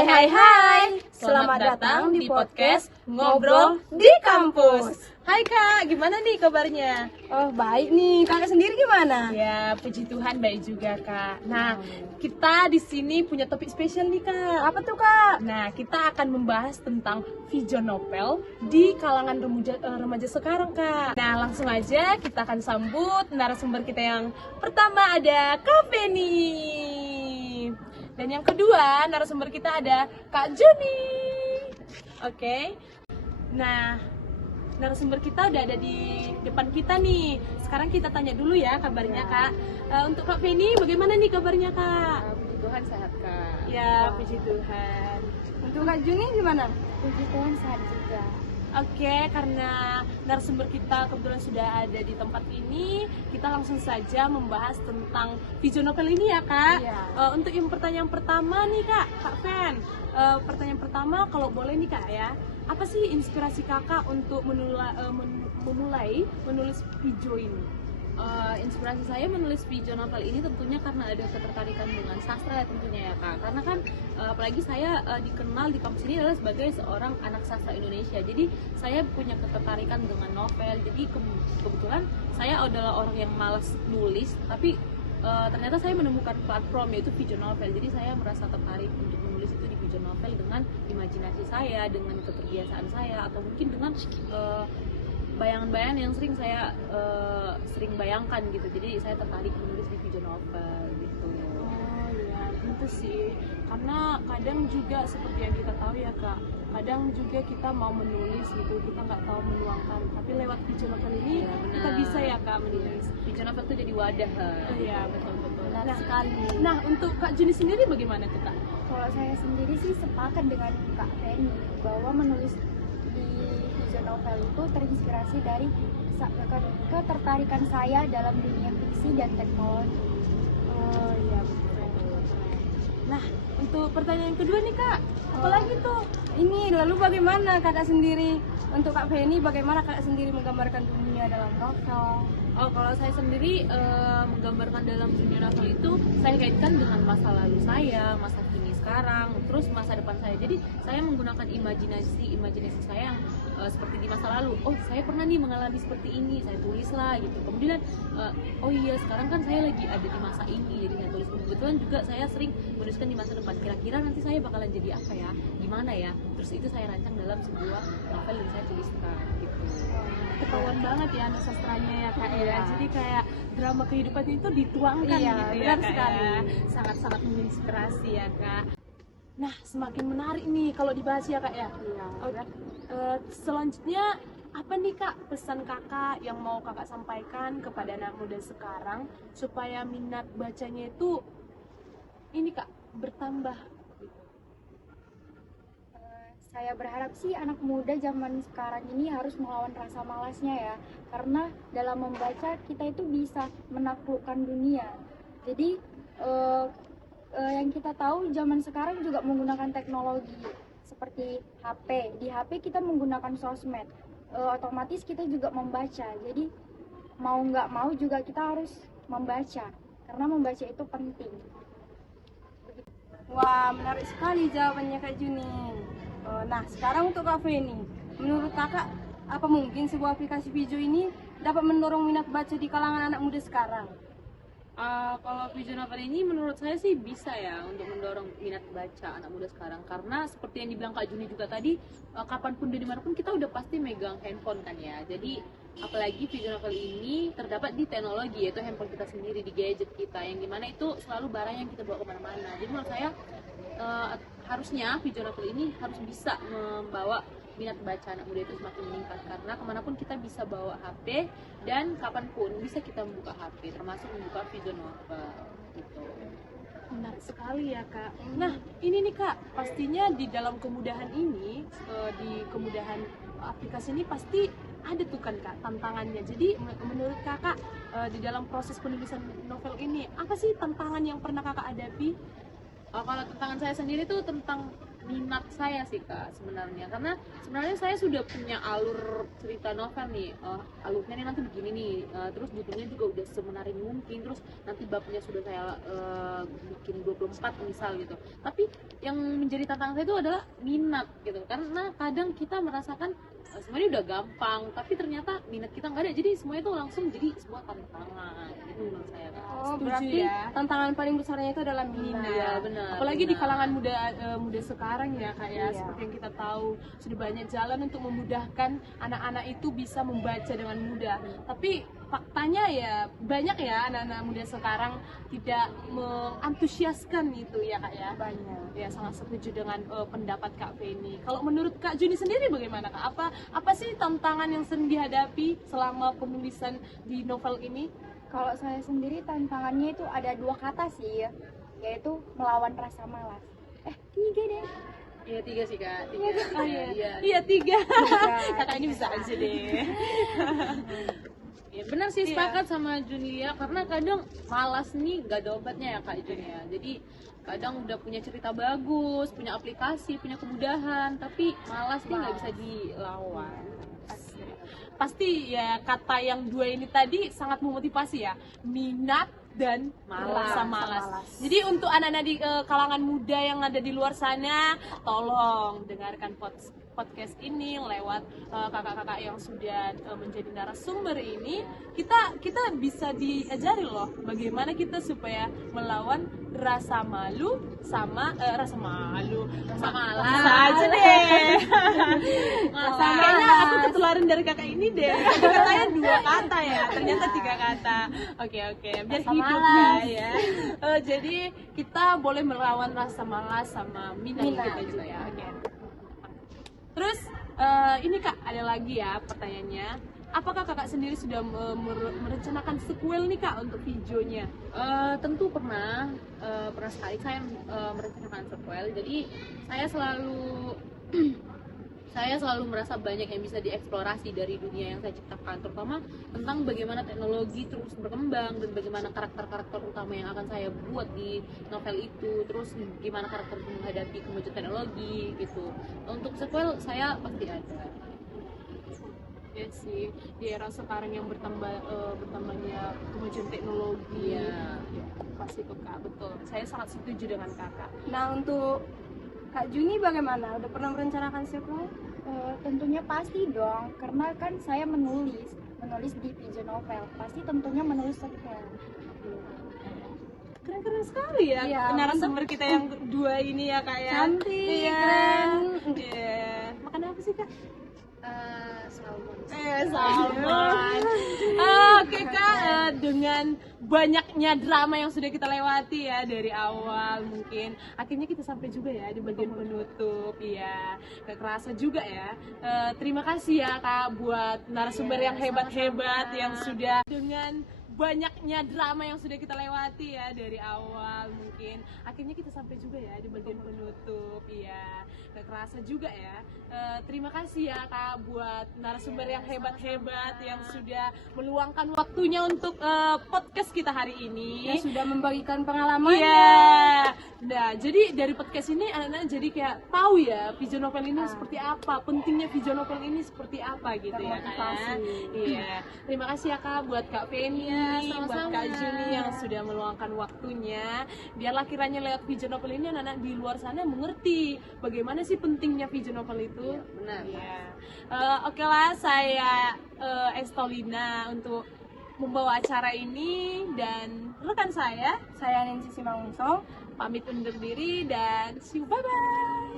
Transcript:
Hai hai hai, selamat datang di podcast Ngobrol di Kampus. Hai Kak, gimana nih kabarnya? Oh baik nih, kakak sendiri gimana? Ya, puji Tuhan baik juga Kak. Nah, kita di sini punya topik spesial nih Kak. Apa tuh kak? Nah, kita akan membahas tentang visual novel di kalangan remaja sekarang Kak. Nah, langsung aja kita akan sambut narasumber kita yang pertama ada Kak Feni. Dan yang kedua narasumber kita ada Kak Joni. Oke. Nah, narasumber kita udah ada di depan kita nih. Sekarang kita tanya dulu ya kabarnya Kak. Untuk Kak Feni, bagaimana nih kabarnya Kak? Puji Tuhan sehat Kak. Ya, puji Tuhan. Untuk kak Juni gimana? Puji Tuhan sehat juga. Oke, karena narasumber kita kebetulan sudah ada di tempat ini, kita langsung saja membahas tentang visual novel ini ya Kak. Iya. Untuk yang pertanyaan pertama nih Kak Fen. Pertanyaan pertama kalau boleh nih Kak ya, apa sih inspirasi Kakak untuk memulai menulis visual ini? Inspirasi saya menulis visual novel ini tentunya karena ada ketertarikan dengan sastra ya tentunya ya Kak. Karena kan apalagi saya dikenal di kampus ini adalah sebagai seorang anak sastra Indonesia. Jadi saya punya ketertarikan dengan novel. Jadi kebetulan saya adalah orang yang malas nulis, tapi ternyata saya menemukan platform yaitu visual novel. Jadi saya merasa tertarik untuk menulis itu di visual novel dengan imajinasi saya, dengan keterbiasaan saya, atau mungkin dengan bayangan-bayangan yang sering saya sering bayangkan gitu. Jadi saya tertarik menulis di visual novel gitu. Oh iya, itu sih. Karena kadang juga seperti yang kita tahu ya Kak, kadang juga kita mau menulis gitu, kita nggak tahu menuangkan. Tapi lewat visual novel ini Ya, kita bisa ya Kak menulis. Visual novel itu jadi wadah. Iya betul-betul. Benar Nah, sekali. nah untuk Kak Juni sendiri bagaimana tuh Kak? Kalau saya sendiri sih sepakat dengan Kak Feni bahwa menulis di visual novel itu terinspirasi dari ketertarikan saya dalam dunia fiksi dan teknologi. Oh iya betul. Nah untuk pertanyaan kedua nih Kak, apa lagi tuh? Ini lalu bagaimana kakak sendiri? Untuk kak Feni, bagaimana kakak sendiri menggambarkan dunia dalam novel? Oh, kalau saya sendiri menggambarkan dalam dunia novel itu saya kaitkan dengan masa lalu saya, masa kini sekarang, terus masa depan saya. Jadi saya menggunakan imajinasi saya yang seperti di masa lalu. Oh, saya pernah nih mengalami seperti ini, saya tulislah gitu. Kemudian oh iya, sekarang kan saya lagi ada di masa ini, jadi saya tulis. Kebetulan juga saya sering menuliskan di masa depan. Kira-kira nanti saya bakalan jadi apa ya? Gimana ya? Terus itu saya rancang dalam sebuah novel yang saya tuliskan gitu. Ketahuan banget ya anak sastranya ya Kak ya. Jadi kayak drama kehidupan itu dituangkan Iya, gitu ya benar Kak sekali. ya. Sangat-sangat menginspirasi ya Kak. Nah semakin menarik nih kalau dibahas ya Kak ya. Iya. Oke. Selanjutnya apa nih Kak pesan Kakak yang mau Kakak sampaikan kepada anak muda sekarang supaya minat bacanya itu ini Kak bertambah? Saya berharap sih anak muda zaman sekarang ini harus melawan rasa malasnya ya, karena dalam membaca kita itu bisa menaklukkan dunia. Jadi yang kita tahu zaman sekarang juga menggunakan teknologi seperti HP. Di HP kita menggunakan sosmed, otomatis kita juga membaca. Jadi mau nggak mau juga kita harus membaca, karena membaca itu penting. Wah, menarik sekali jawabannya Kak Juni. Nah, sekarang untuk Kak Feni, menurut kakak, apa mungkin sebuah aplikasi video ini dapat mendorong minat baca di kalangan anak muda sekarang? Kalau visual novel ini menurut saya sih bisa ya untuk mendorong minat baca anak muda sekarang, karena seperti yang dibilang Kak Juni juga tadi, kapanpun dan dimanapun kita udah pasti megang handphone kan ya. Jadi apalagi visual novel ini terdapat di teknologi, yaitu handphone kita sendiri, di gadget kita, yang dimana itu selalu barang yang kita bawa kemana-mana. Jadi menurut saya harusnya visual novel ini harus bisa membawa minat baca anak muda itu semakin meningkat, karena kemanapun kita bisa bawa HP dan kapanpun bisa kita membuka HP, termasuk membuka visual novel gitu. Benar sekali ya Kak. Nah ini nih Kak, pastinya di dalam kemudahan ini, di kemudahan aplikasi ini pasti ada tuh kan Kak tantangannya. Jadi menurut Kakak di dalam proses penulisan novel ini apa sih tantangan yang pernah Kakak hadapi? Kalau tantangan saya sendiri tuh tentang minat saya sih Kak sebenarnya, karena sebenarnya saya sudah punya alur cerita novel nih. Alurnya nih nanti begini nih, terus judulnya juga udah semenarik mungkin, terus nanti babnya sudah saya bikin 24 misal gitu. Tapi yang menjadi tantangan saya itu adalah minat gitu, karena kadang kita merasakan semuanya udah gampang tapi ternyata minat kita nggak ada, jadi semuanya itu langsung jadi sebuah tantangan gitu menurut saya Kak. Oh, Setuju berarti ya. tantangan paling besarnya itu adalah minat. Iya benar. Apalagi di benar. kalangan muda sekarang ya Kak ya, Iya. seperti yang kita tahu sudah banyak jalan untuk memudahkan anak-anak itu bisa membaca dengan mudah. Tapi faktanya ya banyak ya anak-anak muda sekarang tidak mengantusiaskan itu ya Kak ya. Banyak. Ya sangat setuju dengan pendapat Kak Feni. Kalau menurut Kak Juni sendiri bagaimana Kak? Apa sih tantangan yang sering dihadapi selama penulisan di novel ini? Kalau saya sendiri tantangannya itu ada 2 kata sih, yaitu melawan rasa malas. 3 deh. Iya 3 sih Kak. 3. Oh iya, Iya. iya 3. Tiga. Kakak ini bisa aja deh. Ya, benar sih Iya. sepakat sama Junia, karena kadang malas nih gak ada obatnya ya Kak Junia. Jadi kadang udah punya cerita bagus, punya aplikasi, punya kemudahan, tapi malas nih nggak bisa dilawan. Pasti ya kata yang 2 ini tadi sangat memotivasi ya, minat dan Malas. rasa malas. Jadi untuk anak-anak di kalangan muda yang ada di luar sana, tolong dengarkan podcast ini lewat kakak-kakak yang sudah menjadi narasumber ini. Kita bisa diajari loh bagaimana kita supaya melawan rasa malu sama rasa malu, Rasa malas. Bisa aja deh. Malas. Kayaknya aku ketularan dari kakak ini deh. Tadi katanya 2 kata ya, ternyata 3 kata. Oke, biar Rasa hidup malas. ya. Jadi kita boleh melawan rasa malas sama minat Minat. kita juga ya. Oke. Terus ini Kak, ada lagi ya pertanyaannya. Apakah kakak sendiri sudah merencanakan sequel nih Kak untuk videonya? Tentu pernah sekali saya merencanakan sequel. Jadi saya selalu merasa banyak yang bisa dieksplorasi dari dunia yang saya ciptakan, terutama tentang bagaimana teknologi terus berkembang dan bagaimana karakter-karakter utama yang akan saya buat di novel itu, terus gimana karakter itu menghadapi kemajuan teknologi gitu. Untuk sequel saya pasti ada. Ya sih, di era sekarang yang bertambahnya kemajuan teknologi Iya. ya, pasti tuh Kak, betul. Saya sangat setuju dengan kakak. Nah, untuk Kak Juni bagaimana? Udah pernah merencanakan sequel? Tentunya pasti dong, karena kan saya menulis di Pigeon Novel, pasti tentunya menulis sequel. Keren-keren sekali ya, Iya, narasumber kita yang 2 ini ya Kak ya. Cantik, Iya. keren. Iya. Makan apa sih Kak? Salmon. Salmon. Oke Kak, dengan banyaknya drama yang sudah kita lewati ya dari awal, mungkin akhirnya kita sampai juga ya di bagian penutup. Iya, gak kerasa juga ya. Terima kasih ya Kak buat narasumber yang hebat-hebat yang sudah, dengan banyaknya drama yang sudah kita lewati ya dari awal, mungkin akhirnya kita sampai juga ya di bagian penutup. Iya, gak kerasa juga ya. Terima kasih ya Kak buat narasumber yang hebat-hebat yang sudah meluangkan waktunya untuk podcast kita hari ini. Ya sudah membagikan pengalamannya. Iya. Nah, jadi dari podcast ini anak-anak jadi kayak tahu ya visual novel ini seperti apa, pentingnya visual novel ini seperti apa gitu ya Kak. Termotivasi. Iya. Terima kasih ya Kak buat Kak Feni, buat sama-sama. Kak Juni yang sudah meluangkan waktunya. Biarlah kiranya lewat visual novel ini anak-anak di luar sana mengerti bagaimana sih pentingnya visual novel itu. Iya, benar. Iya. Oke lah, saya Estolina untuk membawa acara ini, dan rekan saya Saya Nancy Simangungsong. pamit undur diri dan see you, bye bye.